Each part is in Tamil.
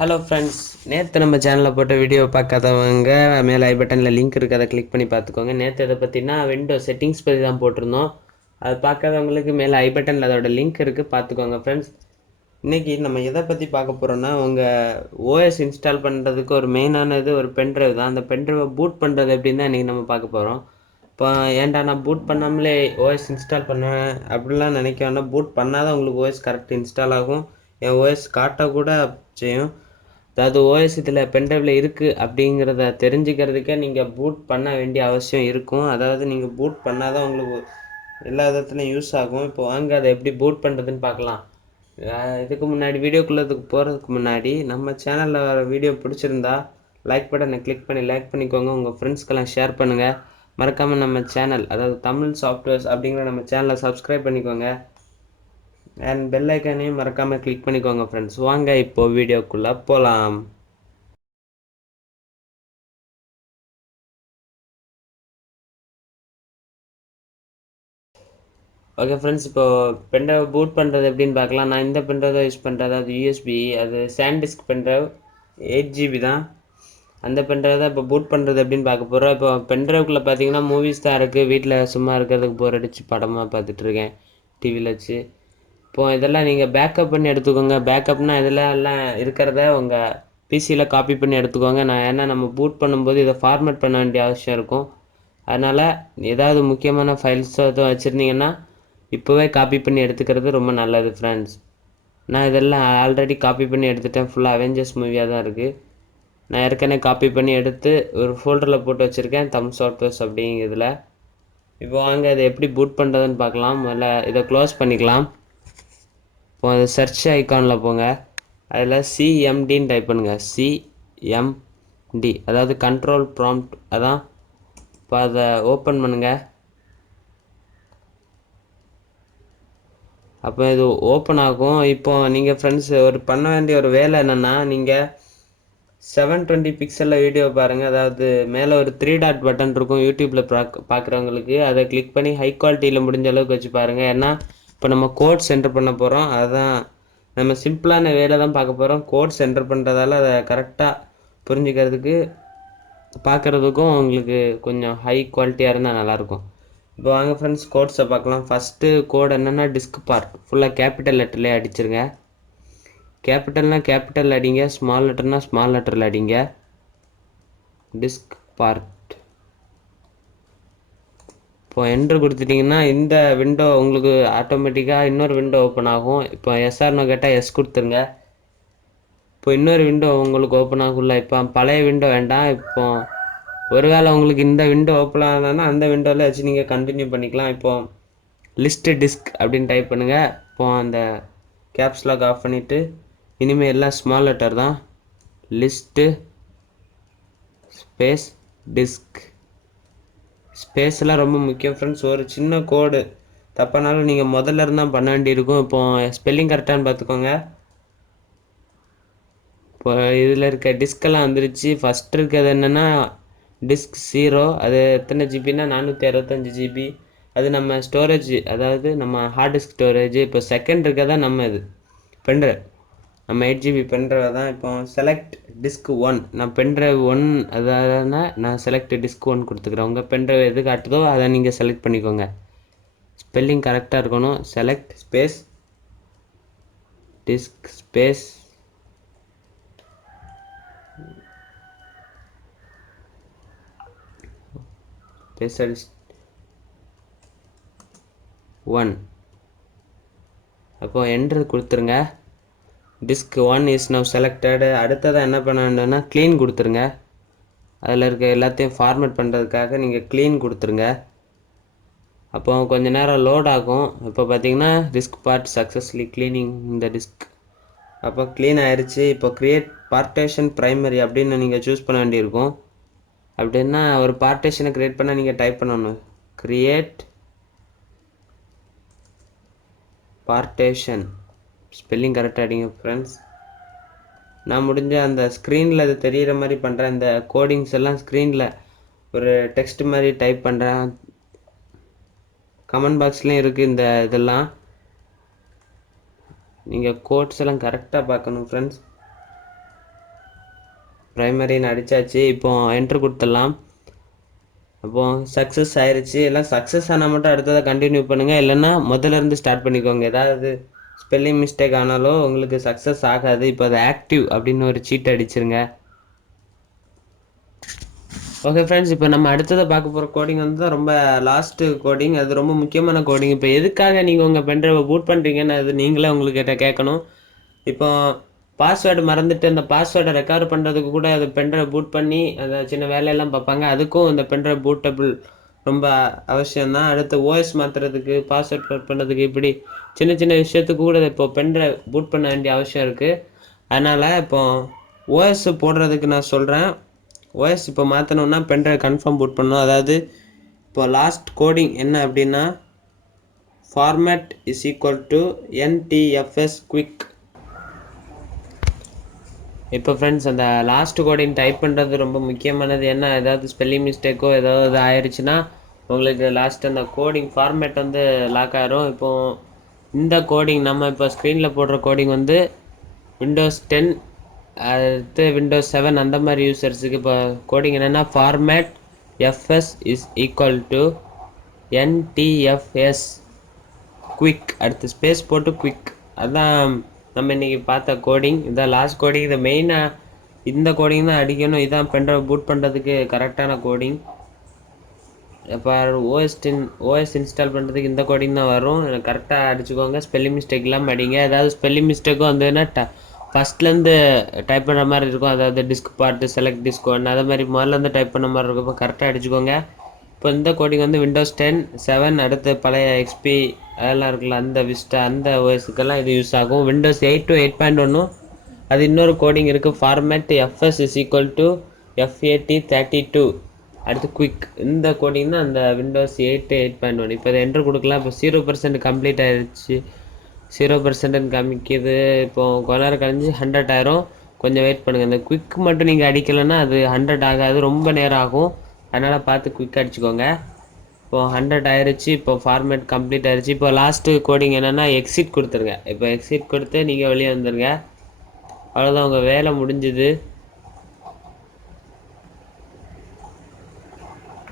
ஹலோ ஃப்ரெண்ட்ஸ், நேற்று நம்ம சேனலில் போட்ட வீடியோ பார்க்காதவங்க மேலே ஐ பட்டனில் லிங்க் இருக்குது, அதை கிளிக் பண்ணி பார்த்துக்கோங்க. நேற்று இதை பற்றினா விண்டோ செட்டிங்ஸ் பற்றி தான் போட்டிருந்தோம். அது பார்க்காதவங்களுக்கு மேலே ஐ பட்டனில் அதோட லிங்க் இருக்குது, பார்த்துக்கோங்க ஃப்ரெண்ட்ஸ். இன்றைக்கி நம்ம எதை பற்றி பார்க்க போகிறோன்னா, உங்கள் ஓஎஸ் இன்ஸ்டால் பண்ணுறதுக்கு ஒரு மெயினானது ஒரு பென்ட்ரைவ் தான். அந்த பென்ட்ரைவை பூட் பண்ணுறது எப்படின்னு தான் இன்றைக்கி நம்ம பார்க்க போகிறோம். இப்போ ஏன்டா நான் பூட் பண்ணாமலே ஓஎஸ் இன்ஸ்டால் பண்ணுவேன் அப்படிலாம் நினைக்க வேண்டாம். பூட் பண்ணால் தான் உங்களுக்கு ஓஎஸ் கரெக்ட் இன்ஸ்டால் ஆகும். என் ஓஎஸ் காட்டக்கூட செய்யும். அதாவது ஓஎஸ் இதில் பென்ட்ரைவில் இருக்குது அப்படிங்கிறத தெரிஞ்சுக்கிறதுக்கே நீங்கள் பூட் பண்ண வேண்டிய அவசியம் இருக்கும். அதாவது நீங்கள் பூட் பண்ணால் தான் உங்களுக்கு எல்லா விதத்துலையும் யூஸ் ஆகும். இப்போ வாங்க அதை எப்படி பூட் பண்ணுறதுன்னு பார்க்கலாம். இதுக்கு முன்னாடி வீடியோக்குள்ளதுக்கு போகிறதுக்கு முன்னாடி நம்ம சேனலில் வர வீடியோ பிடிச்சிருந்தா லைக் பட்டனை கிளிக் பண்ணி லைக் பண்ணிக்கோங்க. உங்கள் ஃப்ரெண்ட்ஸ்க்கெல்லாம் ஷேர் பண்ணுங்கள். மறக்காமல் நம்ம சேனல், அதாவது தமிழ் சாஃப்ட்வேர்ஸ் அப்படிங்கிற நம்ம சேனலை சப்ஸ்கிரைப் பண்ணிக்கோங்க. அண்ட் பெல் ஐக்கானையும் மறக்காமல் கிளிக் பண்ணிக்கோங்க ஃப்ரெண்ட்ஸ். வாங்க இப்போ வீடியோக்குள்ளே போகலாம். ஓகே ஃப்ரெண்ட்ஸ், இப்போது பென்ட்ரைவ் பூட் பண்ணுறது எப்படின்னு பார்க்கலாம். நான் இந்த பென்ட்ரைவ் தான் யூஸ் பண்ணுறேன், அதாவது யூஎஸ்பி, அது சாண்டிஸ்க் பென்ட்ரைவ் 8 GB தான். அந்த பென்ட்ரைவ் தான் இப்போ பூட் பண்ணுறது எப்படின்னு பார்க்க போகிறோம். இப்போ பென்ட்ரைவ்க்குள்ளே பார்த்தீங்கன்னா மூவிஸ் தான் இருக்குது. வீட்டில் சும்மா இருக்கிறதுக்கு போர் அடிச்சு படமாக பார்த்துட்ருக்கேன் டிவியில் வச்சு. இப்போது இதெல்லாம் நீங்கள் பேக்கப் பண்ணி எடுத்துக்கோங்க. பேக்கப்னால் இதெல்லாம் எல்லாம் இருக்கிறத உங்கள் பிசியில் காப்பி பண்ணி எடுத்துக்கோங்க. ஏன்னா நம்ம பூட் பண்ணும்போது இதை ஃபார்மேட் பண்ண வேண்டிய அவசியம் இருக்கும். அதனால் ஏதாவது முக்கியமான ஃபைல்ஸோ எதுவும் வச்சுருந்தீங்கன்னா இப்போவே காப்பி பண்ணி எடுத்துக்கிறது ரொம்ப நல்லது ஃப்ரெண்ட்ஸ். நான் இதெல்லாம் ஆல்ரெடி காப்பி பண்ணி எடுத்துட்டேன். ஃபுல்லாக அவெஞ்சர்ஸ் மூவியாக தான் இருக்குது. நான் ஏற்கனவே காப்பி பண்ணி எடுத்து ஒரு ஃபோல்டரில் போட்டு வச்சுருக்கேன், தமிழ் சாஃப்ட்வேர்ஸ் அப்படிங்கிறதுல. இப்போ வாங்க இதை எப்படி பூட் பண்ணுறதுன்னு பார்க்கலாம். முதல்ல இதை க்ளோஸ் பண்ணிக்கலாம். இப்போ அது சர்ச் ஐக்கானில் போங்க. அதில் சிஎம்டின்னு டைப் பண்ணுங்கள். சிஎம்டி, அதாவது கண்ட்ரோல் ப்ராம்ப்ட். அதான் இப்போ அதை ஓப்பன் பண்ணுங்கள். அப்போ இது ஓப்பன் ஆகும். இப்போ நீங்கள் ஃப்ரெண்ட்ஸ் ஒரு பண்ண வேண்டிய ஒரு வேலை என்னென்னா, நீங்கள் 720 பிக்சலில் வீடியோ பாருங்கள். அதாவது மேலே ஒரு 3 டாட் பட்டன் இருக்கும் யூடியூப்பில் பார்க்குறவங்களுக்கு. அதை கிளிக் பண்ணி ஹை குவாலிட்டியில் முடிஞ்ச அளவுக்கு வச்சு பாருங்கள். ஏன்னா இப்போ நம்ம கோட்ஸ் என்டர் பண்ண போகிறோம். அதுதான் நம்ம சிம்பிளான வேலை தான் பார்க்க போகிறோம். கோட்ஸ் என்டர் பண்ணுறதால அதை கரெக்டாக புரிஞ்சுக்கிறதுக்கு பார்க்குறதுக்கும் உங்களுக்கு கொஞ்சம் ஹை குவாலிட்டியாக இருந்தால் நல்லாயிருக்கும். இப்போ வாங்க ஃப்ரெண்ட்ஸ் கோட்ஸை பார்க்கலாம். ஃபஸ்ட்டு கோட் என்னென்னா டிஸ்க் பார்ட் ஃபுல்லாக கேபிட்டல் லெட்டர்லேயே அடிச்சிருங்க. கேபிட்டல்னால் கேபிட்டல் அடிங்க, ஸ்மால் லெட்டர்னால் ஸ்மால் லெட்டரில் அடிங்க. டிஸ்க் பார்ட் இப்போ என்ட்ரு கொடுத்துட்டிங்கன்னா இந்த விண்டோ உங்களுக்கு ஆட்டோமேட்டிக்காக இன்னொரு விண்டோ ஓப்பன் ஆகும். இப்போ எஸ்ஆர்னோ கேட்டால் எஸ் கொடுத்துருங்க. இப்போ இன்னொரு விண்டோ உங்களுக்கு ஓப்பன் ஆகும்ல. இப்போ பழைய விண்டோ வேண்டாம். இப்போ ஒருவேளை உங்களுக்கு இந்த விண்டோ ஓப்பன் ஆகலைன்னா அந்த விண்டோவில் வச்சு நீங்கள் கண்டினியூ பண்ணிக்கலாம். இப்போது லிஸ்ட்டு டிஸ்க் அப்படின்னு டைப் பண்ணுங்கள். இப்போது அந்த கேப்ஸ் லாக் ஆஃப் பண்ணிவிட்டு இனிமேல் எல்லாம் ஸ்மால் லெட்டர் தான். List space disk. ஸ்பேஸ்லாம் ரொம்ப முக்கியம் ஃப்ரெண்ட்ஸ். ஒரு சின்ன கோடு தப்பானாலும் நீங்கள் முதல்ல இருந்தால் பண்ண வேண்டியிருக்கும். இப்போது ஸ்பெல்லிங் கரெக்டானு பார்த்துக்கோங்க. இப்போ இதில் இருக்க டிஸ்கெல்லாம் வந்துருச்சு. ஃபஸ்ட் இருக்கிறது என்னென்னா டிஸ்க் 0, அது எத்தனை ஜிபின்னா 465 GB. அது நம்ம ஸ்டோரேஜ், அதாவது நம்ம ஹார்ட் டிஸ்க் ஸ்டோரேஜ். இப்போ செகண்ட் இருக்கிறதா நம்ம இது பென்ட்ரைவ், நம்ம 8 GB பென்ட்ரைவ் தான். இப்போ செலக்ட் டிஸ்க் 1, நான் பென்ட்ரைவ் 1, அதாவது நான் செலக்ட் டிஸ்க் 1 கொடுத்துக்கிறேன். உங்கள் பென்ட்ரைவ் எது காட்டுதோ அதை நீங்கள் செலக்ட் பண்ணிக்கோங்க. ஸ்பெல்லிங் கரெக்டாக இருக்கணும். செலக்ட் ஸ்பேஸ் டிஸ்க் ஸ்பேஸ் பேசல் 1. அப்போது என்ட்ரு கொடுத்துருங்க. Disk 1 is now selected. அடுத்ததாக என்ன பண்ண வேண்டும்னா க்ளீன் கொடுத்துருங்க. அதில் இருக்க எல்லாத்தையும் ஃபார்மேட் பண்ணுறதுக்காக நீங்கள் க்ளீன் கொடுத்துருங்க. அப்போ கொஞ்சம் நேரம் லோட் ஆகும். இப்போ பார்த்தீங்கன்னா டிஸ்க் பார்ட் சக்ஸஸ்ஃபுல்லி க்ளீனிங் இந்த டிஸ்க். அப்போ க்ளீன் ஆயிடுச்சு. இப்போ க்ரியேட் பார்ட்டேஷன் ப்ரைமரி அப்படின்னு நீங்கள் சூஸ் பண்ண வேண்டியிருக்கும். அப்படின்னா ஒரு பார்ட்டேஷனை க்ரியேட் பண்ண நீங்கள் டைப் பண்ணணும், க்ரியேட் பார்ட்டேஷன். ஸ்பெல்லிங் கரெக்டாக அடிங்க ஃப்ரெண்ட்ஸ். நான் முடிஞ்ச அந்த ஸ்க்ரீனில் அது தெரிகிற மாதிரி பண்ணுறேன். இந்த கோடிங்ஸ் எல்லாம் ஸ்க்ரீனில் ஒரு டெக்ஸ்ட் மாதிரி டைப் பண்ணுறேன். கமெண்ட் பாக்ஸ்லேயும் இருக்குது இந்த இதெல்லாம். நீங்கள் கோட்ஸ் எல்லாம் கரெக்டாக பார்க்கணும் ஃப்ரெண்ட்ஸ். ப்ரைமரின்னு அடித்தாச்சு. இப்போ என்ட்ரு கொடுத்துடலாம். அப்போ சக்ஸஸ் ஆயிடுச்சு. எல்லாம் சக்ஸஸ் ஆனால் மட்டும் அடுத்ததை கண்டினியூ பண்ணுங்கள், இல்லைன்னா முதல்ல இருந்து ஸ்டார்ட் பண்ணிக்கோங்க. ஏதாவது ஸ்பெல்லிங் மிஸ்டேக் ஆனாலும் உங்களுக்கு சக்ஸஸ் ஆகாது. இப்போ அது ஆக்டிவ் அப்படின்னு ஒரு சீட் அடிச்சிருங்க. ஓகே ஃப்ரெண்ட்ஸ், இப்போ நம்ம அடுத்ததை பார்க்க போகிற கோடிங் வந்து ரொம்ப லாஸ்ட்டு கோடிங். அது ரொம்ப முக்கியமான கோடிங். இப்போ எதுக்காக நீங்கள் உங்கள் பென்ட்ரைவை பூட் பண்ணுறீங்கன்னு அது நீங்களே உங்களுக்கு கேட்கணும். இப்போ பாஸ்வேர்டு மறந்துட்டு அந்த பாஸ்வேர்டை ரெக்கவர் பண்ணுறதுக்கு கூட அது பென்ட்ரைவ் பூட் பண்ணி அந்த சின்ன வேலையெல்லாம் பார்ப்பாங்க. அதுக்கும் இந்த பென்ட்ரைவ் பூட்டபிள் ரொம்ப அவசியம்தான். அடுத்து ஓஎஸ் மாற்றுறதுக்கு, பாஸ்வேர்ட் கட் பண்ணுறதுக்கு, இப்படி சின்ன சின்ன விஷயத்துக்கு கூட இப்போ பென்ட்ரைவ் பூட் பண்ண வேண்டிய அவசியம் இருக்குது. அதனால் இப்போ ஓஎஸ் போடுறதுக்கு நான் சொல்கிறேன். ஓஎஸ் இப்போ மாற்றணுன்னா பென்ட்ரைவ் கன்ஃபார்ம் பூட் பண்ணணும். அதாவது இப்போ லாஸ்ட் கோடிங் என்ன அப்படின்னா, format is equal to NTFS quick. இப்போ ஃப்ரெண்ட்ஸ், அந்த லாஸ்ட் கோடிங் டைப் பண்ணுறது ரொம்ப முக்கியமானது. ஏன்னா ஏதாவது ஸ்பெல்லிங் மிஸ்டேக்கோ ஏதாவது ஆயிடுச்சுன்னா உங்களுக்கு லாஸ்ட் அந்த கோடிங் ஃபார்மேட் வந்து லாக் ஆகிரும். இப்போது இந்த கோடிங் நம்ம இப்போ ஸ்க்ரீனில் போடுற கோடிங் வந்து விண்டோஸ் 10 அடுத்து விண்டோஸ் 7 அந்த மாதிரி யூசர்ஸுக்கு இப்போ கோடிங் என்னென்னா, format FS is equal to NTFS quick, அடுத்து ஸ்பேஸ் போட்டு குவிக். அதுதான் நம்ம இன்றைக்கி பார்த்த கோடிங். இதான் லாஸ்ட் கோடிங். இதை மெயினாக இந்த கோடிங் தான் அடிக்கணும். இதான் பென்ட்ரைவ் பூட் பண்ணுறதுக்கு கரெக்டான கோடிங். இப்போ ஓஎஸ் இன்ஸ்டால் பண்ணுறதுக்கு இந்த கோடிங் தான் வரும். கரெக்டாக அடிச்சுக்கோங்க, ஸ்பெல்லிங் மிஸ்டேக் இல்லாமல் அடிங்க. ஏதாவது ஸ்பெல்லிங் மிஸ்டேக்கும் வந்ததுன்னா ஃபஸ்ட்லேருந்து டைப் பண்ணுற மாதிரி இருக்கும். அதாவது disk part, select disk one, அதை மாதிரி முதல்லேருந்து டைப் பண்ண மாதிரி இருக்கும். இப்போ கரெக்டாக அடிச்சுக்கோங்க. இப்போ இந்த கோடிங் வந்து விண்டோஸ் 10, 7 அடுத்து பழைய XP அதெல்லாம் இருக்குல்ல, அந்த விஸ்டா அந்த ஓஎஸுக்கெல்லாம் இது யூஸ் ஆகும். விண்டோஸ் 8 to 8.1 அது இன்னொரு கோடிங் இருக்குது. Format FS is equal to FAT32 அடுத்து குவிக். இந்த கோடிங் தான் அந்த விண்டோஸ் 8 8.1. இப்போ இதை என்ட்ரு கொடுக்கலாம். இப்போ 0% கம்ப்ளீட் ஆகிடுச்சு. 0% காமிக்குது. இப்போது கொஞ்ச நேரம் கழிஞ்சு 100 ஆயிரும். கொஞ்சம் வெயிட் பண்ணுங்கள். இந்த குவிக் மட்டும் நீங்கள் அடிக்கலைன்னா அது 100 ஆகாது, ரொம்ப நேரம் ஆகும். அதனால் பார்த்து குவிக் அடிச்சுக்கோங்க. இப்போது 100 ஆயிடுச்சு. இப்போ ஃபார்மேட் கம்ப்ளீட் ஆயிடுச்சு. இப்போ லாஸ்ட்டு கோடிங் என்னென்னா, எக்ஸிட் கொடுத்துருங்க. இப்போ எக்ஸிட் கொடுத்து நீங்கள் வெளியே வந்துடுங்க. அவ்வளோதான், உங்கள் வேலை முடிஞ்சுது.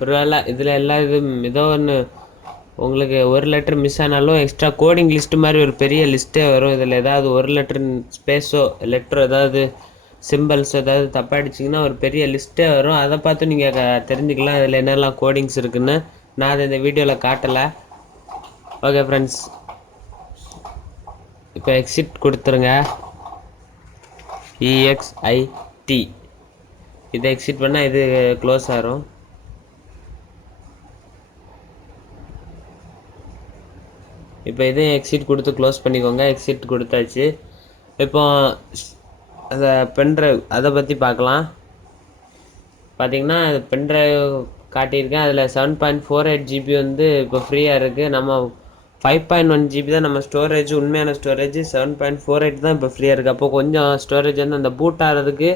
ஒரு வேளை இதில் எல்லா ஏதோ ஒன்று உங்களுக்கு ஒரு லெட்டர் மிஸ் ஆனாலும் எக்ஸ்ட்ரா கோடிங் லிஸ்ட்டு மாதிரி ஒரு பெரிய லிஸ்ட்டே வரும். இதில் ஏதாவது ஒரு லெட்டர் ஸ்பேஸோ லெட்டர் ஏதாவது சிம்பிள்ஸ் ஏதாவது தப்பாகிடுச்சிங்கன்னா ஒரு பெரிய லிஸ்ட்டே வரும். அதை பார்த்து நீங்கள் தெரிஞ்சுக்கலாம் இதில் என்னெல்லாம் கோடிங்ஸ் இருக்குதுன்னு. நான் அதை இந்த வீடியோவில் காட்டலை. ஓகே ஃப்ரெண்ட்ஸ், இப்போ எக்ஸிட் கொடுத்துருங்க. EXIT இதை எக்ஸிட் பண்ணால் இது க்ளோஸ் ஆகிரும். இப்போ இதையும் எக்ஸிட் கொடுத்து க்ளோஸ் பண்ணிக்கோங்க. எக்ஸிட் கொடுத்தாச்சு. இப்போ அந்த பென்ட்ரைவ் அதை பற்றி பார்க்கலாம். பார்த்திங்கன்னா பென்ட்ரைவ் காட்டியிருக்கேன். அதில் 7.48 GB வந்து இப்போ ஃப்ரீயாக இருக்குது. நம்ம 5.1 GB தான் நம்ம ஸ்டோரேஜ், உண்மையான ஸ்டோரேஜ் 7.48 தான் இப்போ ஃப்ரீயாக இருக்குது. அப்போது கொஞ்சம் ஸ்டோரேஜ் வந்து அந்த பூட் ஆகிறதுக்கு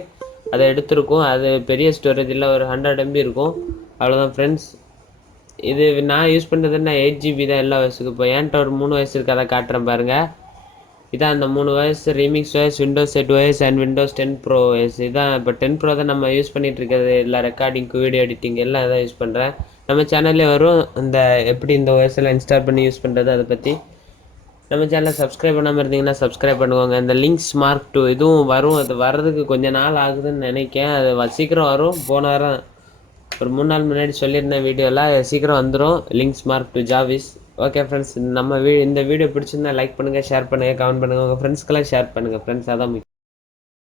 அதை எடுத்துருக்கும். அது பெரிய ஸ்டோரேஜ் இல்லை, ஒரு 100 MB இருக்கும். அவ்வளோதான் ஃப்ரெண்ட்ஸ். இது நான் யூஸ் பண்ணுறதுன்னா 8 GB தான் எல்லா வயசுக்கு. இப்போ என்கிட்ட ஒரு 3 வயசு இருக்குது, அதை காட்டுறேன் பாருங்கள். இதான் அந்த 3 வயசு ரீமிக்ஸ் வயசு, விண்டோஸ் 8 வயசு அண்ட் விண்டோஸ் 10 Pro வயசு. இதான் இப்போ 10 Pro தான் நம்ம யூஸ் பண்ணிகிட்டு இருக்கிறது. எல்லா ரெக்கார்டிங்க்கு, வீடியோ எடிட்டிங் எல்லாம் இதான் யூஸ் பண்ணுறேன். நம்ம சேனல்லே வரும் இந்த எப்படி இந்த OS இன்ஸ்டால் பண்ணி யூஸ் பண்ணுறது அதை பற்றி. நம்ம சேனலை சப்ஸ்கிரைப் பண்ணாமல் இருந்தீங்கன்னா சப்ஸ்கிரைப் பண்ணுவாங்க. இந்த லிங்க்ஸ் மார்க் 2 இதுவும் வரும். அது வர்றதுக்கு கொஞ்சம் நாள் ஆகுதுன்னு நினைக்கிறேன். அது சீக்கிரம் வரும். போன வாரம் ஒரு 3 நாள் முன்னாடி சொல்லியிருந்தேன் வீடியோவில், சீக்கிரம் வந்துடும். Links mark 2 ஜாவிஸ். ஓகே ஃப்ரெண்ட்ஸ், நம்ம இந்த வீடியோ பிடிச்சிருந்தா லைக் பண்ணுங்கள், ஷேர் பண்ணுங்கள், கமெண்ட் பண்ணுங்கள். உங்கள் ஃப்ரெண்ட்ஸ்க்கெல்லாம் ஷேர் பண்ணுங்கள் ஃப்ரெண்ட்ஸ். அதான்